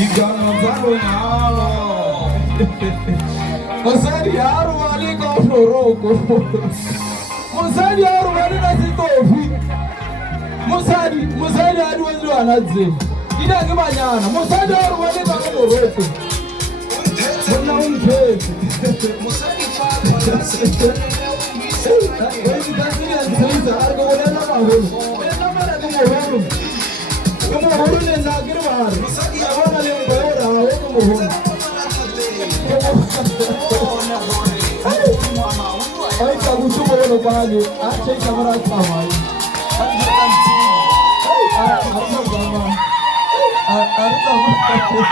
dikano tsa lonyalo. Mosadi ha re bale ka floroko. Mosadi ha re bale na setofi. Mosadi ha di wena tse. Ida ke banyana. Mosadi ha re bale ka floroko. Bona unphetse. Mosadi fa bona se. Wena ka se ya tshisa ha go bona na maholo. Ena mara ke moholo. Ke moholo le nna ke re bahare. Mosadi ya bona le ngora ha o ke moholo. Ay, kagusto ko yung bagay. Ah, siya yung kamara at taway. Ano ba? Ano ba?